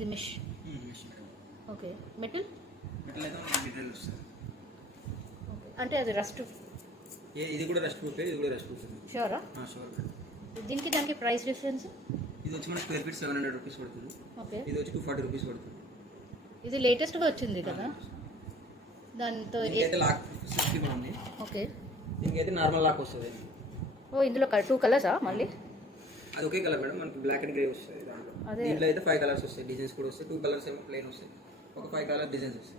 ఇది mesh. Okay. Metal వస్తుంది. Okay, అంటే అది రస్ట్. ఇది కూడా రస్ట్ ప్రూఫ్, ఇది కూడా రస్ట్ ప్రూఫ్. షూరా? షూర్. దీనికి దానికి ప్రైస్ డిఫరెన్స్? ఇది వచ్చి మన స్క్వేర్ ఫీట్ 700 రూపీస్ పడుతుంది. ఓకే. ఇది వచ్చి 240 రూపీస్ పడుతుంది. ఇది లేటెస్ట్గా వచ్చింది కదా, దాంతో లాక్ 60 కూడా ఉంది. ఓకే. దీనికైతే నార్మల్ లాక్ వస్తుంది. ఓ, ఇందులో 2 కలర్సా మళ్ళీ? అది ఒకే కలర్ మేడం, మనకి బ్లాక్ అండ్ గ్రే వస్తుంది దాంట్లో. దీంట్లో అయితే 5 కలర్స్ వస్తాయి, డిజైన్స్ కూడా వస్తాయి. 2 కలర్స్ ఏమో ప్లెయిన్ వస్తాయి, ఒక 5 కలర్ డిజైన్స్ వస్తాయి.